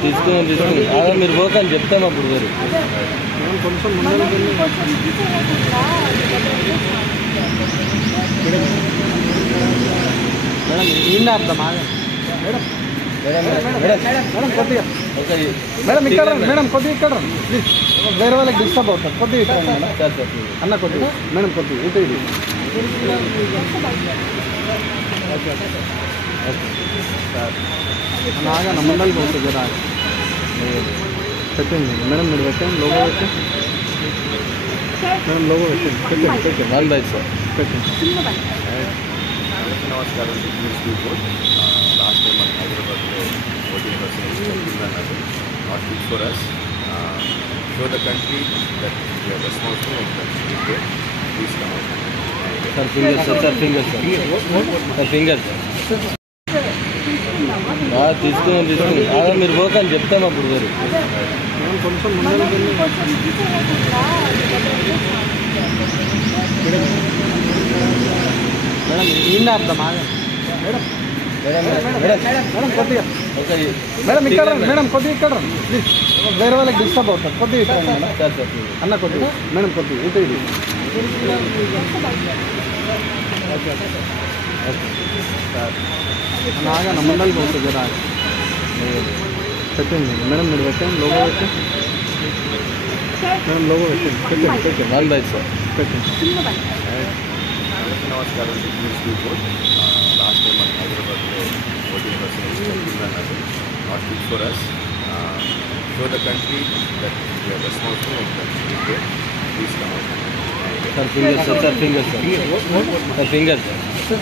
తీసుకుని మీరు పోకని చెప్తాం అప్పుడు గారు కొంచెం మేడం ఈయన అర్థం మేడం మేడం కొద్దిగా మేడం ఇక్కడ మేడం కొద్దిగా ఇక్కడ ప్లీజ్ వేరే వాళ్ళకి డిస్టర్బ్ అవుతారు కొద్దిగా ఇక్కడ మేడం అన్న కొద్దిగా మేడం కొద్దిగా ఇటు ఇది ఆగా నమ్మడాలి పోతుంది కదా పెట్టండి మేడం మీరు పెట్టండి లోగో పెట్టండి మేడం లోగో పెట్టండి పెట్టండి వన్ బై సార్ పెట్టండి నమస్కారం న్యూస్ రిపోర్ట్ లాస్ట్ టైం మన హైదరాబాద్లో 14% not good for us show the country that we are responsible and country please come out sir finger sir finger sir తీసుకుని మీరు పోకని చెప్తాం అప్పుడు గారు కొంచెం మేడం ఈయన అర్థం మేడం మేడం కొద్దిగా మేడం ఇక్కడ మేడం కొద్దిగా ఇక్కడ ప్లీజ్ వేరే వాళ్ళకి డిస్టర్బ్ అవుతారు కొద్దిగా ఇక్కడ మేడం అన్న కొద్దిగా మేడం కొద్దిగా ఇటు ఇది ఆగా నమ్మడాలి పోతుంది కదా పెట్టండి మేడం మీరు పెట్టండి లోగో పెట్టండి మేడం లోగో పెట్టండి పెట్టండి వన్ బై సార్ పెట్టండి నమస్కారం న్యూస్ రిపోర్ట్ లాస్ట్ టైం మన హైదరాబాద్లో 14% not good for us show the country that we are responsible and country please come out sir finger sir